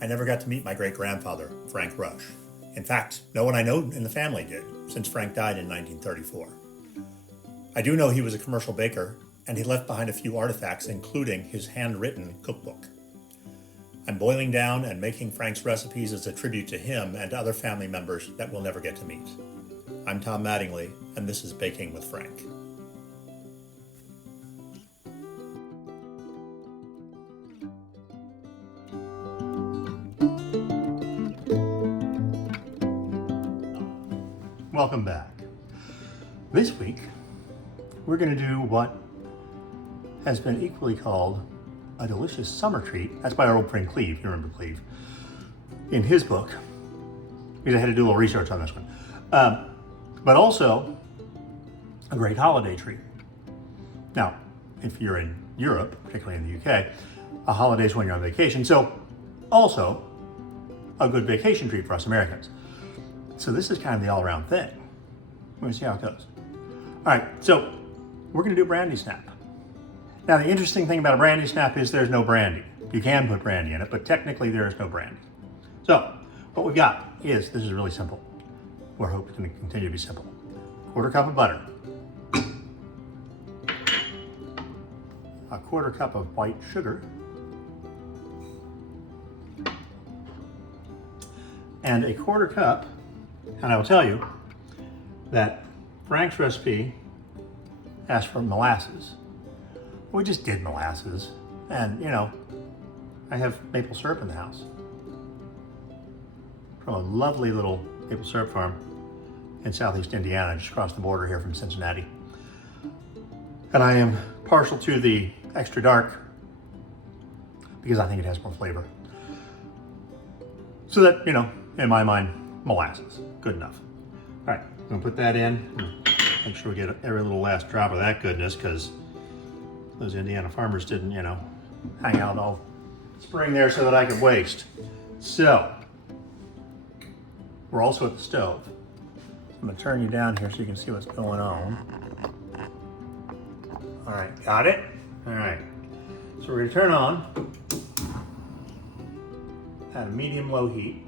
I never got to meet my great-grandfather, Frank Rush. In fact, no one I know in the family did, since Frank died in 1934. I do know he was a commercial baker, and he left behind a few artifacts, including his handwritten cookbook. I'm boiling down and making Frank's recipes as a tribute to him and to other family members that we'll never get to meet. I'm Tom Mattingly, and this is Baking with Frank. Welcome back. This week, we're going to do what has been equally called a delicious summer treat. That's by our old friend Cleve, you remember Cleve, in his book, because I had to do a little research on this one. But also a great holiday treat. Now, if you're in Europe, particularly in the UK, a holiday is when you're on vacation, so also a good vacation treat for us Americans. So this is kind of the all-around thing. We're gonna see how it goes. All right, so we're gonna do Brandy Snap. Now the interesting thing about a Brandy Snap is there's no brandy. You can put brandy in it, but technically there is no brandy. So what we've got is, this is really simple. We're hoping it's gonna continue to be simple. 1/4 cup of butter. A 1/4 cup of white sugar. And a 1/4 cup, and I will tell you that Frank's recipe asked for molasses. We just did molasses. And you know, I have maple syrup in the house from a lovely little maple syrup farm in Southeast Indiana, just across the border here from Cincinnati. And I am partial to the extra dark because I think it has more flavor. So that, you know, in my mind, molasses, good enough. All right, I'm gonna put that in. Make sure we get every little last drop of that goodness, because those Indiana farmers didn't, you know, hang out all spring there so that I could waste. So, we're also at the stove. I'm gonna turn you down here so you can see what's going on. All right, got it? All right, so we're gonna turn on at a medium-low heat.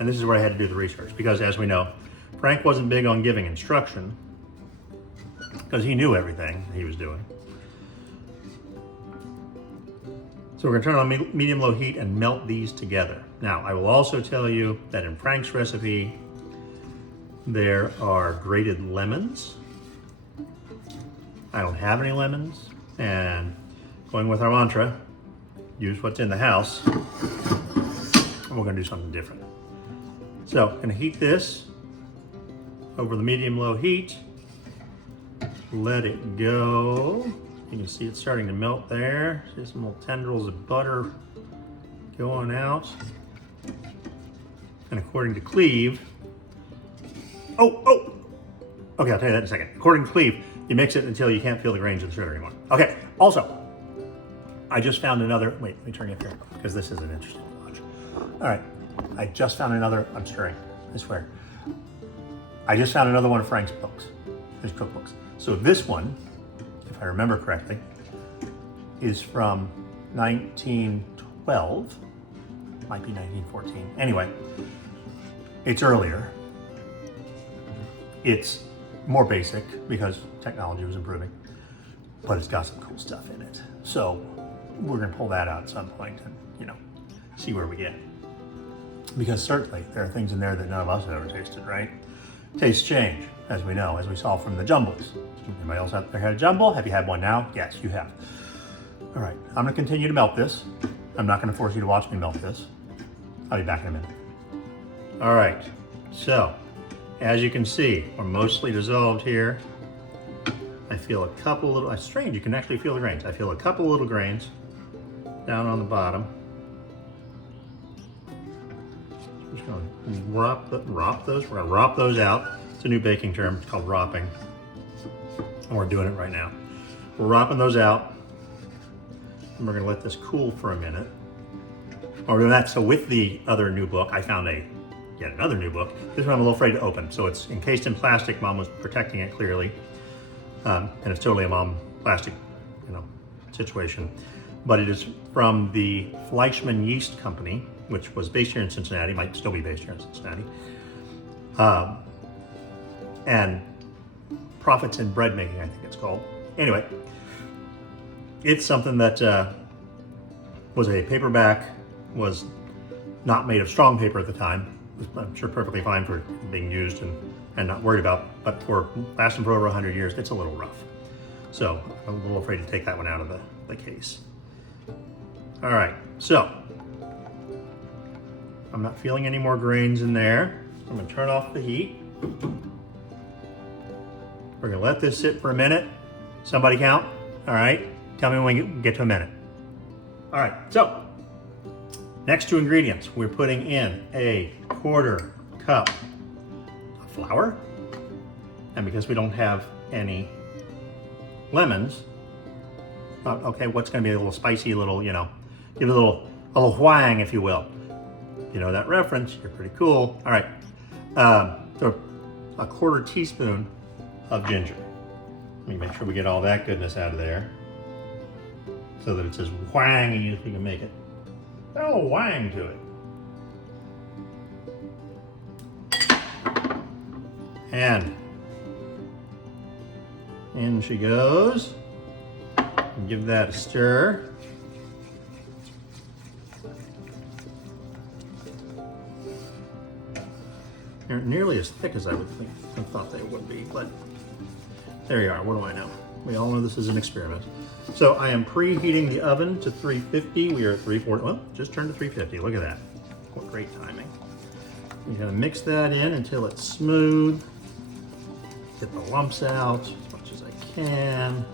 And this is where I had to do the research, because as we know, Frank wasn't big on giving instruction because he knew everything he was doing. So we're gonna turn on medium-low heat and melt these together. Now, I will also tell you that in Frank's recipe, there are grated lemons. I don't have any lemons, and going with our mantra, use what's in the house, and we're gonna do something different. So, I'm gonna heat this over the medium-low heat. Let it go. You can see it's starting to melt there. See some little tendrils of butter going out. And according to Cleve, okay, I'll tell you that in a second. According to Cleve, you mix it until you can't feel the grains of the sugar anymore. Okay, also, I just found another, wait, let me turn you up here, because this is an interesting watch. All right, I just found another, I'm stirring, I swear. I just found another one of Frank's books, his cookbooks. So this one, if I remember correctly, is from 1912, might be 1914. Anyway, it's earlier. It's more basic because technology was improving, but it's got some cool stuff in it. So we're gonna pull that out at some point and, you know, see where we get. Because certainly there are things in there that none of us have ever tasted, right? Tastes change, as we know, as we saw from the jumbles. Anybody else out there had a jumble? Have you had one now? Yes, you have. All right, I'm gonna continue to melt this. I'm not gonna force you to watch me melt this. I'll be back in a minute. All right, so as you can see, we're mostly dissolved here. I feel a couple little, it's strange, you can actually feel the grains. I feel a couple little grains down on the bottom. I'm just gonna rop those. We're gonna rop those out. It's a new baking term, it's called ropping. And we're doing it right now. We're ropping those out. And we're gonna let this cool for a minute. While we're doing that, so with the other new book, I found yet another new book. This one I'm a little afraid to open. So it's encased in plastic. Mom was protecting it clearly. And it's totally a mom plastic, situation. but it is from the Fleischmann Yeast Company, which was based here in Cincinnati, might still be based here in Cincinnati. And Profits in Bread Making, I think it's called. Anyway, it's something that was a paperback, was not made of strong paper at the time. It was, I'm sure, perfectly fine for being used and not worried about, but for lasting for over 100 years, it's a little rough. So I'm a little afraid to take that one out of the case. All right, so I'm not feeling any more grains in there. I'm gonna turn off the heat. We're gonna let this sit for a minute. Somebody count, all right? Tell me when we get to a minute. All right, so next two ingredients, we're putting in a 1/4 cup of flour. And because we don't have any lemons, okay, what's gonna be a little spicy, little, you know, give it a little whang, if you will. You know that reference, you're pretty cool. All right, so a 1/4 teaspoon of ginger. Let me make sure we get all that goodness out of there so that it's as whangy as we can make it. A little whang to it. And in she goes. And give that a stir. They're nearly as thick as I would think. I thought they would be, but there you are. What do I know? We all know this is an experiment. So I am preheating the oven to 350. We are at 340. Well, just turned to 350. Look at that. What great timing. I'm gonna mix that in until it's smooth. Get the lumps out as much as I can.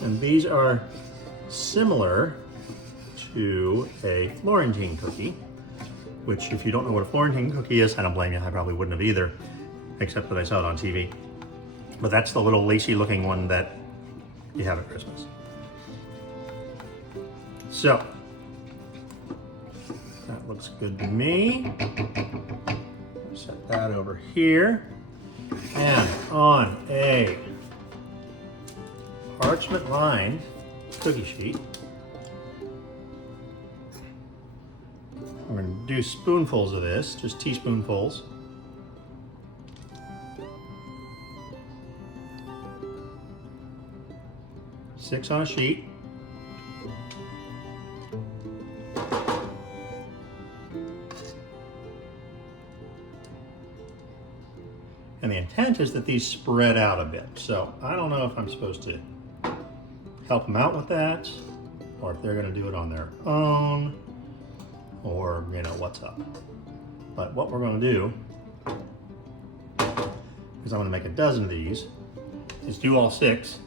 And these are similar to a Florentine cookie, which, if you don't know what a Florentine cookie is, I don't blame you, I probably wouldn't have either, except that I saw it on TV. But that's the little lacy looking one that you have at Christmas. So, that looks good to me. Set that over here. And on a parchment lined cookie sheet, we're going to do spoonfuls of this, just teaspoonfuls. Six on a sheet. And the intent is that these spread out a bit. So I don't know if I'm supposed to help them out with that, or if they're going to do it on their own, or, you know, what's up. But what we're going to do is I'm going to make a dozen of these, is do all 6,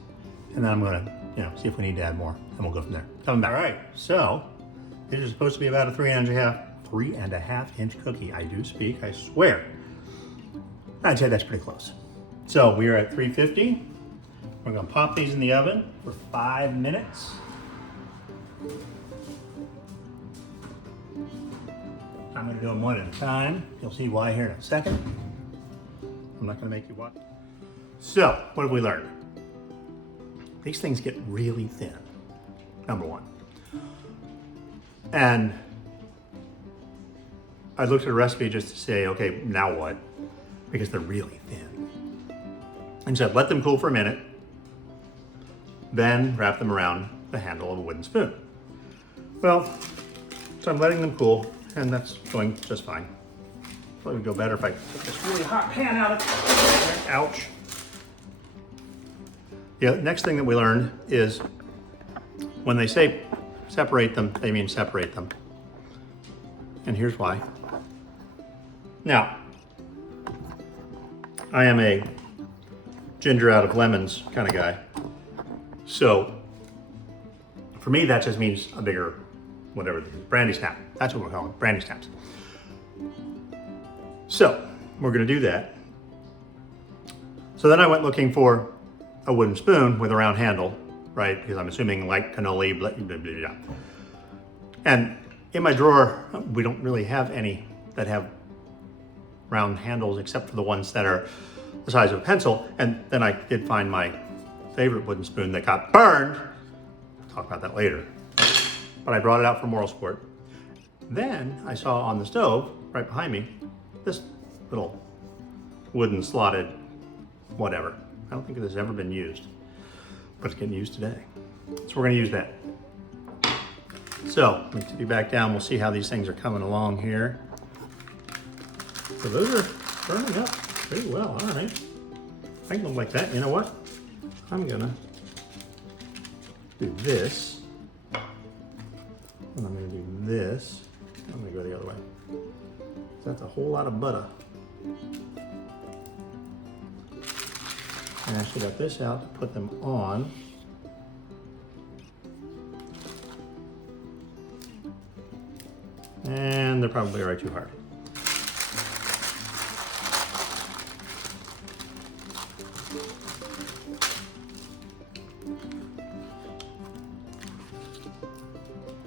and then I'm going to, you know, see if we need to add more, and we'll go from there. Coming back. All right, so these are supposed to be about a 3.5 inch cookie. I do speak, I swear. I'd say that's pretty close. So we are at 350. We're going to pop these in the oven for 5 minutes. I'm going to do them one at a time. You'll see why here in a second. I'm not going to make you watch. So, what have we learned? These things get really thin, number one. And I looked at a recipe just to say, okay, now what? Because they're really thin. And said, let them cool for a minute, then wrap them around the handle of a wooden spoon. Well, so I'm letting them cool, and that's going just fine. Probably would go better if I took this really hot pan out of it. Ouch. The next thing that we learned is when they say separate them, they mean separate them. And here's why. Now, I am a ginger out of lemons kind of guy. So for me, that just means a bigger, whatever, brandy snap. That's what we're calling it, brandy snaps. So we're gonna do that. So then I went looking for a wooden spoon with a round handle, right? Because I'm assuming like cannoli, blah, blah, blah, blah. And in my drawer, we don't really have any that have round handles except for the ones that are the size of a pencil. And then I did find my favorite wooden spoon that got burned. talk about that later. But I brought it out for moral support. Then I saw on the stove, right behind me, this little wooden slotted whatever. I don't think it has ever been used, but it's getting used today. So we're gonna use that. So, let me be back down. We'll see how these things are coming along here. So those are burning up pretty well, all right. I can go like that. You know what? I'm gonna do this. And I'm gonna do this. I'm gonna go the other way. That's a whole lot of butter. I actually got this out to put them on. And they're probably right too hard.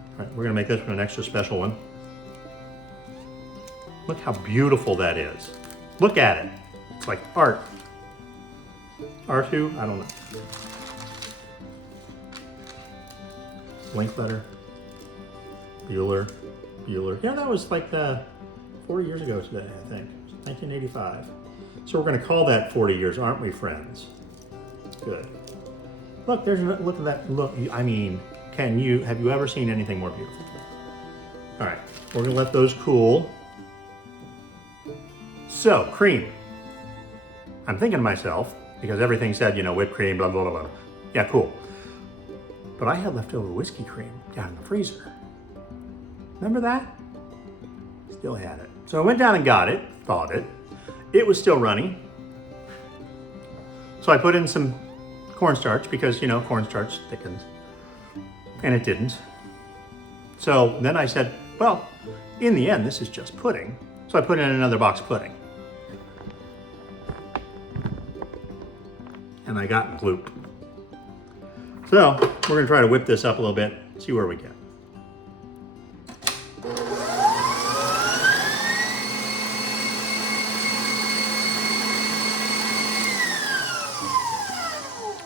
All right, we're gonna make this one an extra special one. Look how beautiful that is. Look at it. It's like art. R2? I don't know. Linkletter. Bueller. Yeah, that was like 40 years ago today, I think. 1985. So we're going to call that 40 years, aren't we, friends? Good. Look, look at that. Look, I mean, have you ever seen anything more beautiful? All right, we're going to let those cool. So, cream. I'm thinking to myself, because everything said, you know, whipped cream, blah, blah, blah, blah. Yeah, cool. But I had leftover whiskey cream down in the freezer. Remember that? Still had it. So I went down and got it, thawed it. It was still running. So I put in some cornstarch because, you know, cornstarch thickens. And it didn't. So then I said, well, in the end, this is just pudding. So I put in another box of pudding. And I got gloop. So we're gonna try to whip this up a little bit, see where we get.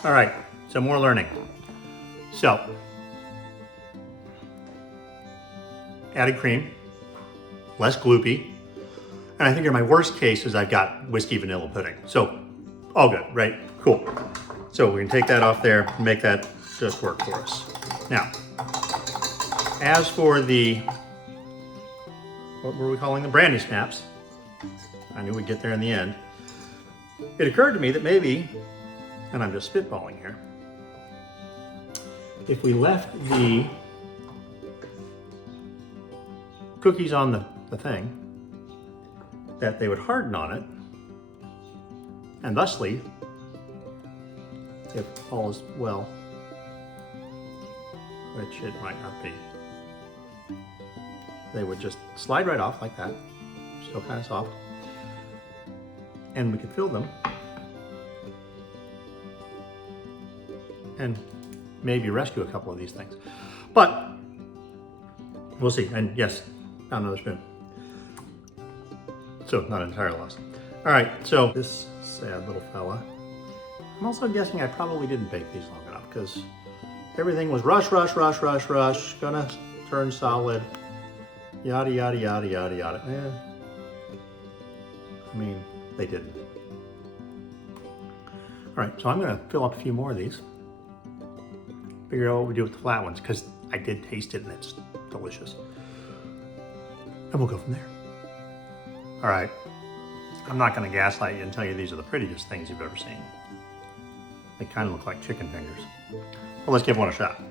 All right, so more learning. So, added cream, less gloopy, and I think in my worst cases, I've got whiskey vanilla pudding. So, all good, right? Cool. So we can take that off there and make that just work for us. Now, as for the, what were we calling them? Brandy Snaps. I knew we'd get there in the end. It occurred to me that maybe, and I'm just spitballing here, if we left the cookies on the thing, that they would harden on it, and thusly, if all is well, which it might not be, they would just slide right off like that, still kind of soft, and we could fill them and maybe rescue a couple of these things. But we'll see. And yes, found another spoon. So not an entire loss. All right, so this sad little fella. I'm also guessing I probably didn't bake these long enough because everything was rush, gonna turn solid, yada, yada, yada, yada, yada. I mean, they didn't. All right, so I'm gonna fill up a few more of these. Figure out what we do with the flat ones because I did taste it and it's delicious. And we'll go from there. All right, I'm not gonna gaslight you and tell you these are the prettiest things you've ever seen. They kind of look like chicken fingers. Well, let's give one a shot.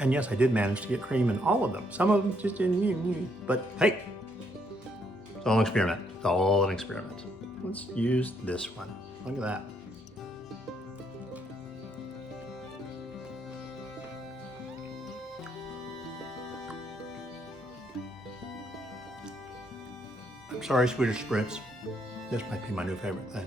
And yes, I did manage to get cream in all of them. Some of them just didn't, but hey, it's all an experiment. It's all an experiment. Let's use this one. Look at that. I'm sorry, Swedish Spritz. This might be my new favorite thing.